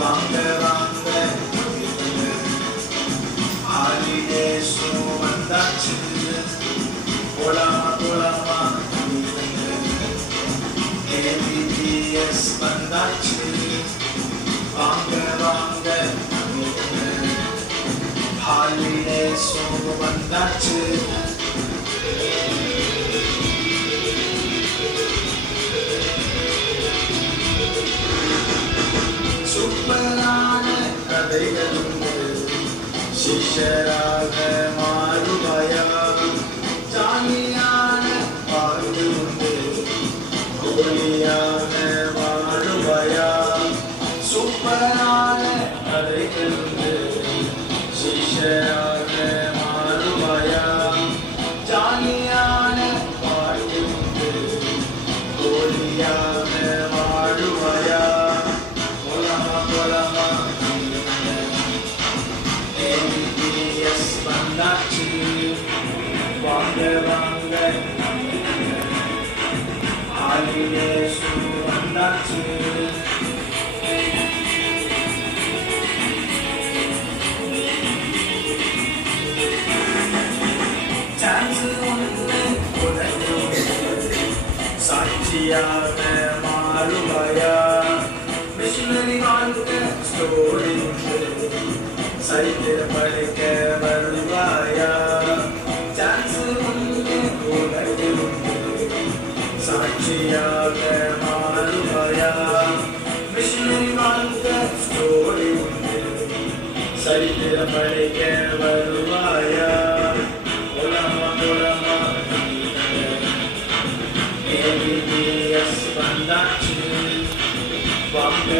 வாங்க வாங்க ஹாலிடேஸும் வந்தாச்சு போலாமா போலாமா KBBS வந்தாச்சு வாங்க வாங்க ஹாலிடேஸும் வந்தாச்சு சூப்பரான கதைகளுண்டு சிஷ்யராக மாறுவாயா ஜாலியான பாட்டு உண்டு கோழியாக மாறுவாயா சூப்பரான கதைகளுண்டு சிஷ்யராக மாறுவாயா ஜாலியான பாட்டு உண்டு கோழியாக மாறுவாயா KBBS வந்தாச்சு வாங்க வாங்க ஹாலிடேஸ் வந்தாச்சு சான்ஸ் ஒன்று உனக்கு சாட்சியாக மாறுவாயா மிஷனரி வாழ்க்கை ஸ்டோரி சரித்திர படிக்க வருவாயா சான்ஸ் ஒன்று உனக்கு சாட்சியாக மாறுவாயா மிஷனரி வாழ்க்கை ஸ்டோரி உண்டு சரித்திர படிக்க வருவாயா போலாமா போலாமா KBBS வந்தாச்சு வாங்க